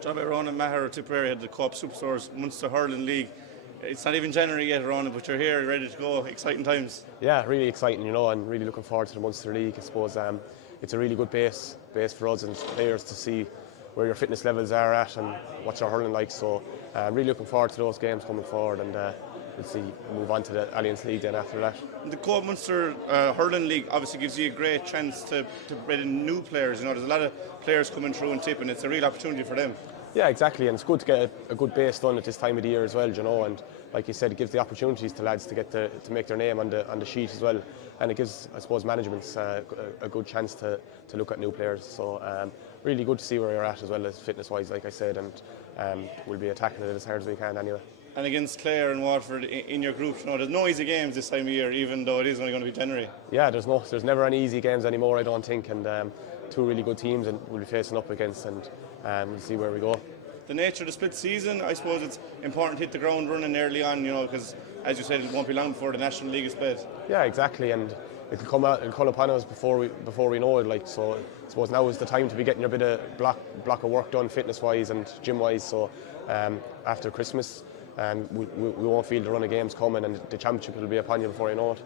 Job by Ronan, Maher, Tipperary had the Co-op Superstores Munster Hurling League. It's not even January yet, Ronan, but you're here, ready to go. Exciting times. Yeah, really exciting, and really looking forward to the Munster League. I suppose it's a really good base for us and players to see where your fitness levels are at and what's your hurling like. So I'm really looking forward to those games coming forward, and we'll move on to the Alliance League then after that. The Co-op Munster Hurling League obviously gives you a great chance to bring in new players. There's a lot of players coming through in Tip, and it's a real opportunity for them. Yeah, exactly, and it's good to get a good base done at this time of the year as well, and like you said, it gives the opportunities to lads to get to make their name on the sheet as well, and it gives, I suppose, managements a good chance to look at new players. So really good to see where you're at as well as fitness-wise, like I said, and we'll be attacking it as hard as we can anyway. And against Clare and Waterford in your group, there's no easy games this time of year, even though it is only going to be January. Yeah, there's never any easy games anymore, I don't think, and two really good teams and we'll be facing up against, and we'll see where we go. The nature of the split season, I suppose it's important to hit the ground running early on, because as you said, it won't be long before the National League is played. Yeah, exactly, and it'll come upon us before we know it. So I suppose now is the time to be getting your bit of block of work done, fitness-wise and gym-wise. So after Christmas, we won't feel the run of games coming, and the championship will be upon you before you know it.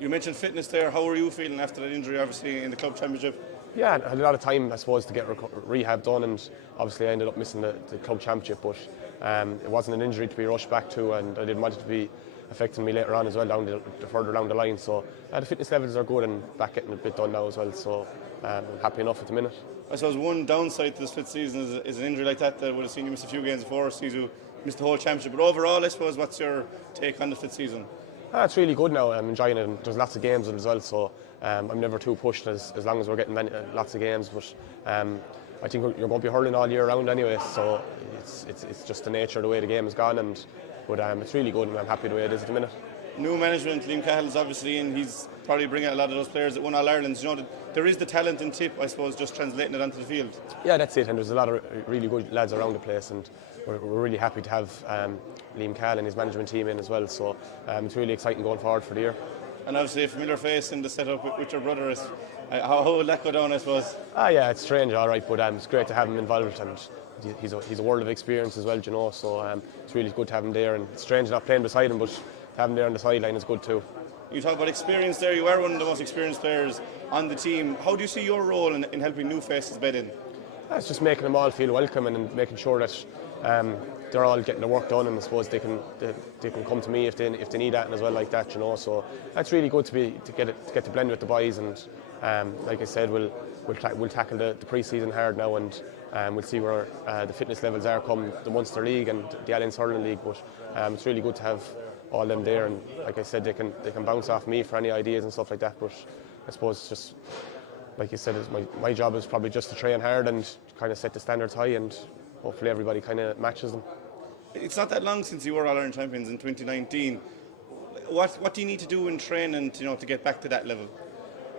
You mentioned fitness there. How are you feeling after that injury, obviously, in the club championship? Yeah, I had a lot of time, I suppose, to get rehab done, and obviously I ended up missing the club championship, but it wasn't an injury to be rushed back to, and I didn't want it to be affecting me later on as well, further down the line. So the fitness levels are good and back getting a bit done now as well, so I'm happy enough at the minute. I suppose one downside to the split season is an injury like that would have seen you miss a few games before, see you miss the whole championship. But overall, I suppose, what's your take on the split season? It's really good now. I'm enjoying it, and there's lots of games as well, so I'm never too pushed as long as we're getting lots of games. But I think you're going to be hurling all year round anyway, so it's just the nature of the way the game has gone. But it's really good, and I'm happy the way it is at the minute. New management, Liam Cahill's obviously in. He's probably bringing a lot of those players that won All Ireland. There is the talent in Tip, I suppose, just translating it onto the field. Yeah, that's it, and there's a lot of really good lads around the place, and we're really happy to have Liam Cahill and his management team in as well. So it's really exciting going forward for the year. And obviously a familiar face in the setup with your brother. How will that go down, I suppose? Yeah, it's strange, all right, but it's great to have him involved, and he's a world of experience as well, so it's really good to have him there, and it's strange not playing beside him, but to have him there on the sideline is good too. You talk about experience there. You are one of the most experienced players on the team. How do you see your role in helping new faces bed in? It's just making them all feel welcome and making sure that they're all getting their work done, and I suppose they can come to me if they need that, and as well like that, So that's really good to get to blend with the boys, and like I said, we'll tackle the pre-season hard now, and we'll see where the fitness levels are come the Munster League and the Alliance Hurling League. But it's really good to have all them there, and like I said, they can bounce off me for any ideas and stuff like that. But I suppose it's just, like you said, my job is probably just to train hard and kind of set the standards high, and hopefully everybody kind of matches them. It's not that long since you were All-Ireland champions in 2019. What do you need to do in training to get back to that level?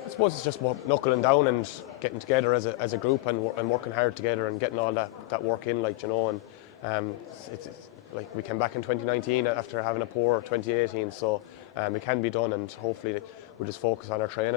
I suppose it's just more knuckling down and getting together as a group and working hard together and getting all that work in, and it's like we came back in 2019 after having a poor 2018, so it can be done, and hopefully we'll just focus on our training.